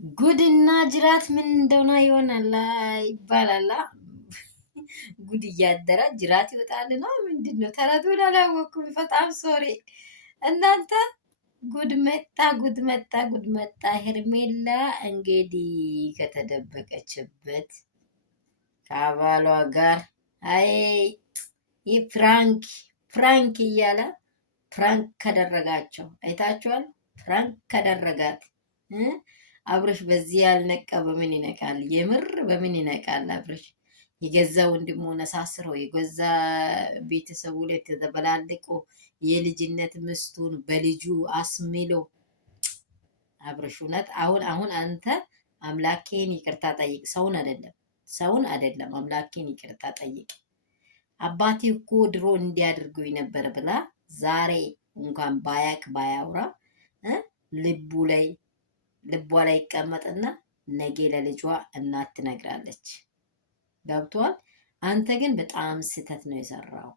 ጉድና ጅራት ምን እንደሆነ ይሆናል ይባላል። ጉድ እያደረ ጅራት ይወጣል ነው ምንድን ነው? ተረቱን አላወኩም። በጣም ሶሪ እናንተ። ጉድ መጣ፣ ጉድ መጣ፣ ጉድ መጣ። ሄርሜላ እንግዲህ ከተደበቀችበት ከአባሏ ጋር አይ ይህ ፕራንክ ፕራንክ እያለ ፕራንክ ከደረጋቸው አይታችኋል። ፕራንክ ከደረጋት አብርሽ በዚህ ያልነቃ በምን ይነቃል? የምር በምን ይነቃል? አብርሽ የገዛ ወንድሙን አሳስሮ የገዛ ቤተሰቡ ላይ ተደበላልቆ የልጅነት ምስቱን በልጁ አስምሎ አብርሽ እውነት አሁን አንተ አምላኬን ይቅርታ ጠይቅ። ሰውን አይደለም አምላኬን ይቅርታ ጠይቅ። አባቴ እኮ ድሮ እንዲያደርገው ነበር ብላ ዛሬ እንኳን ባያቅ ባያውራ ልቧ ላይ ይቀመጥና ነገ ለልጇ እናት ትነግራለች። ገብቷል። አንተ ግን በጣም ስህተት ነው የሰራው።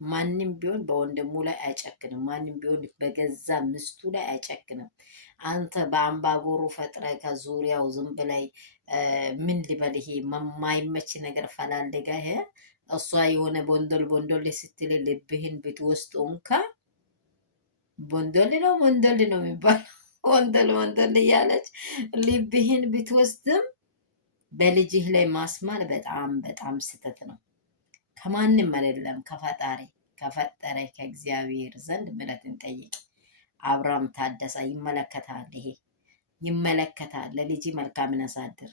ማንም ቢሆን በወንድሙ ላይ አይጨክንም። ማንም ቢሆን በገዛ ምስቱ ላይ አይጨክንም። አንተ በአምባጎሩ ፈጥረ ከዙሪያው ዝም ብላይ ምን ልበል ይሄ የማይመች ነገር ፈላልጋ እሷ የሆነ ቦንዶል ስትል ልብህን ብትወስድ እንኳ ቦንዶል ነው የሚባለው ወንደል እያለች ልብህን ብትወስድም በልጅህ ላይ ማስማል በጣም በጣም ስህተት ነው። ከማንም አይደለም ከፈጣሪ ከፈጠረ ከእግዚአብሔር ዘንድ ምሕረትን ጠይቅ። አብርሃም ታደሰ ይመለከታል፣ ይሄ ይመለከታል። ለልጅ መልካምን አሳድር።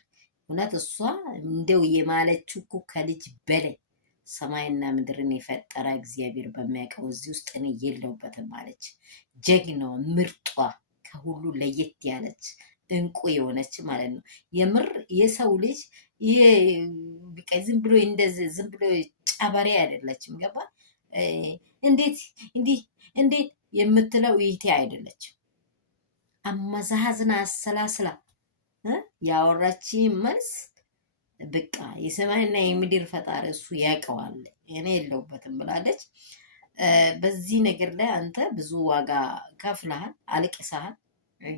እውነት እሷ እንደው የማለችው እኮ ከልጅ በላይ ሰማይና ምድርን የፈጠረ እግዚአብሔር በሚያውቀው እዚህ ውስጥ እኔ የለውበትም አለች። ጀግናዋ ምርጧ ከሁሉ ለየት ያለች እንቁ የሆነች ማለት ነው። የምር የሰው ልጅ ዝም ብሎ እንደዚህ ዝም ብሎ ጨበሬ አይደለችም። ገባ? እንዴት የምትለው ይሄ አይደለችም። አመዛዝና አሰላስላ ያወራች መልስ በቃ የሰማይና የምድር ፈጣሪ እሱ ያውቀዋል፣ እኔ የለውበትም ብላለች። በዚህ ነገር ላይ አንተ ብዙ ዋጋ ከፍለሃል፣ አልቅሰሃል።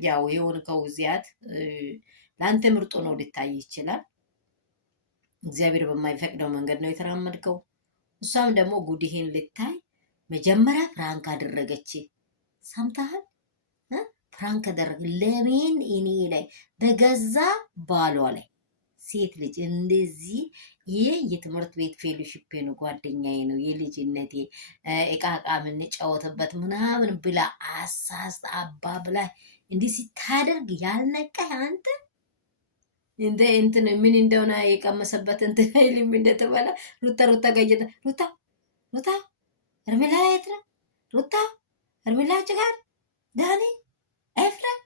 ያው የሆንከው ዚያት ለአንተ ምርጦ ነው ሊታይ ይችላል። እግዚአብሔር በማይፈቅደው መንገድ ነው የተራመድከው። እሷም ደግሞ ጉድህን ልታይ መጀመሪያ ፕራንክ አደረገች። ሰምተሃል? ፕራንክ አደረገ። ለምን እኔ ላይ በገዛ ባሏ ላይ ሴት ልጅ እንደዚህ ይህ የትምህርት ቤት ፌሎሺፕ ነው፣ ጓደኛዬ ነው፣ የልጅነቴ እቃቃ የምንጫወትበት ምናምን ብላ አሳስታ አባ ብላ እንዲህ ሲታደርግ ያልነቃ አንተ እንትን ምን እንደሆነ የቀመሰበት እንትን አይልም እንደተባለ ሩታ ገየተ ሩታ እርምላ የትረ ሩታ እርምላች ጋር ዳኒ ኤፍሬም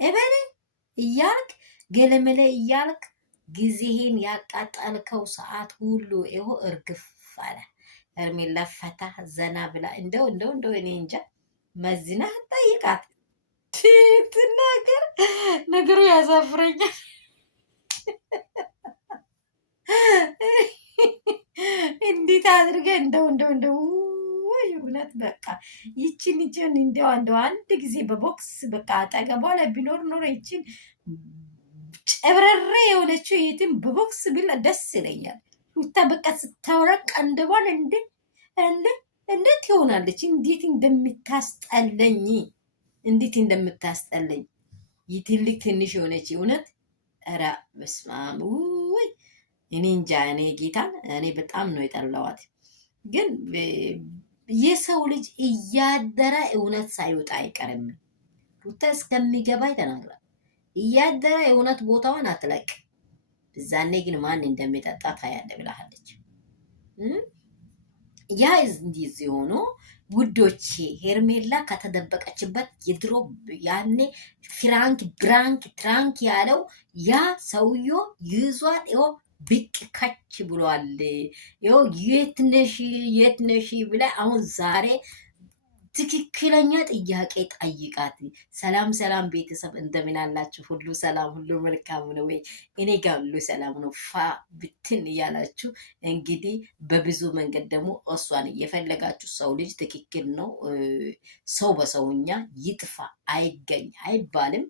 ኤበሌ እያልክ ገለመለ እያልክ ጊዜህን ያቃጠልከው ሰዓት ሁሉ ይኸው እርግፍ አለ። እርሜላ ፈታ ዘና ብላ እንደው እኔ እንጃ መዝና ጠይቃት ትናገር ነገሩ ያሳፍረኛል። እንዴት አድርገ እንደው እውነት በቃ ይችን እንደው አንድ ጊዜ በቦክስ በቃ አጠገቧ ላይ ቢኖር ኖሮ ይችን ጨብረሬ የሆነችው የትም በቦክስ ቢላ ደስ ይለኛል። ሩታ በቃ ስታወራ ቀንድቧን እንዴት ይሆናለች? እንዴት እንደምታስጠለኝ ይትልቅ ትንሽ የሆነች እውነት ኧረ በስመ አብ ወይ እኔ እንጃ። እኔ ጌታን እኔ በጣም ነው የጠላዋት። ግን የሰው ልጅ እያደረ እውነት ሳይወጣ አይቀርም። ሩታ እስከሚገባ ተናግራል። እያደረ የእውነት ቦታውን አትለቅ። እዛኔ ግን ማን እንደሚጠጣ ታያለ ብላለች። ያ እንደዚህ ሆኖ ውዶቼ ሄርሜላ ከተደበቀችበት የድሮ ያኔ ትራንክ ያለው ያ ሰውዮ ይዟት ይኸው ብቅ ከች ብሏል። ይኸው የት ነሽ ብላ አሁን ዛሬ ትክክለኛ ጥያቄ ጠይቃት። ሰላም ቤተሰብ እንደምን አላችሁ? ሁሉ ሰላም፣ ሁሉ መልካም ነው ወይ? እኔ ጋር ሁሉ ሰላም ነው። ፋ ብትን እያላችሁ እንግዲህ በብዙ መንገድ ደግሞ እሷን እየፈለጋችሁ ሰው ልጅ ትክክል ነው። ሰው በሰውኛ ይጥፋ አይገኝ አይባልም።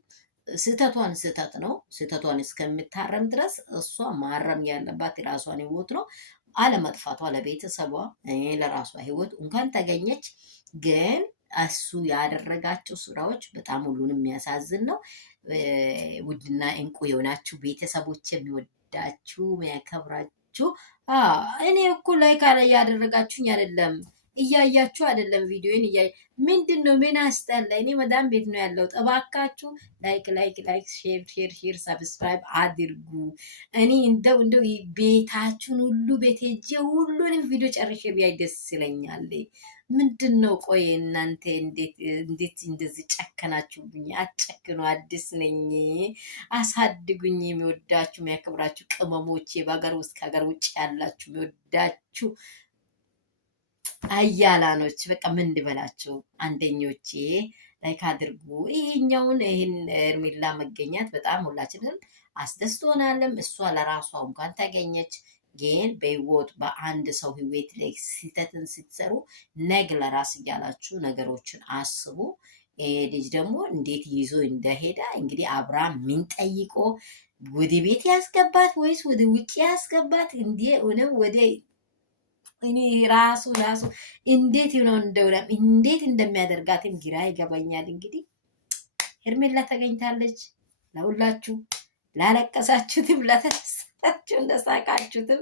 ስህተቷን ስህተት ነው። ስህተቷን እስከምታረም ድረስ እሷ ማረም ያለባት የራሷን ህይወት ነው። አለመጥፋቷ ለቤተሰቧ ለራሷ ህይወት እንኳን ተገኘች። ግን እሱ ያደረጋቸው ስራዎች በጣም ሁሉንም የሚያሳዝን ነው። ውድና እንቁ የሆናችሁ ቤተሰቦች የሚወዳችሁ የሚያከብራችሁ እኔ እኮ ላይክ ያደረጋችሁኝ አይደለም እያያችሁ አይደለም ቪዲዮን ምንድን ነው ምን አስጠላ። እኔ መዳም ቤት ነው ያለው። እባካችሁ ላይክ ላይክ ላይክ ሼር ሼር ሼር ሰብስክራይብ አድርጉ። እኔ እንደው ቤታችሁን ሁሉ ቤት ሄጄ ሁሉንም ቪዲዮ ጨርሼ ቢያይ ደስ ይለኛል። ምንድን ነው ቆይ እናንተ እንዴት እንደዚህ ጨከናችሁብኝ? አጨክኑ። አዲስ ነኝ። አሳድጉኝ። የሚወዳችሁ የሚያከብራችሁ ቅመሞቼ በሀገር ውስጥ ከሀገር ውጭ ያላችሁ የሚወዳችሁ አያላኖች በቃ ምን ልበላችሁ አንደኞቼ ላይክ አድርጉ። ይህን ሄርሜላ መገኘት በጣም ሁላችንም አስደስቶናልም። እሷ ለራሷ እንኳን ተገኘች። ግን በህይወት በአንድ ሰው ህይወት ላይ ስህተትን ስትሰሩ ነግ ለራስ እያላችሁ ነገሮችን አስቡ። ልጅ ደግሞ እንዴት ይዞ እንደሄደ እንግዲህ አብርሃም ምን ጠይቆ ወደ ቤት ያስገባት ወይስ ወደ ውጭ ያስገባት ወደ እኔ ራሱ እንዴት ይሆን እንደሆነ እንዴት እንደሚያደርጋትም ግራ ይገባኛል። እንግዲህ ሄርሜላ ተገኝታለች። ለሁላችሁ ላለቀሳችሁትም፣ ለተደሰታችሁ፣ እንደሳቃችሁትም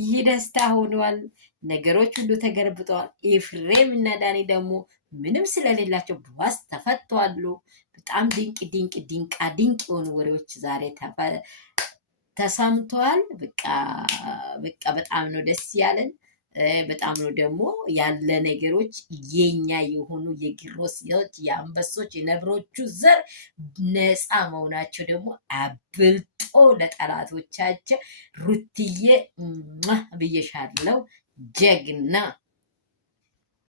ይህ ደስታ ሆኗል። ነገሮች ሁሉ ተገርብጠዋል። ኤፍሬም እና ዳኒ ደግሞ ምንም ስለሌላቸው በዋስ ተፈተዋሉ። በጣም ድንቅ የሆኑ ወሬዎች ዛሬ ተሰምተዋል። በቃ በጣም ነው ደስ ያለን። በጣም ነው ደግሞ ያለ ነገሮች የኛ የሆኑ የግሮሲዎች የአንበሶች የነብሮቹ ዘር ነፃ መሆናቸው ደግሞ አብልጦ ለጠላቶቻቸው ሩትዬ ብዬሻለው ጀግና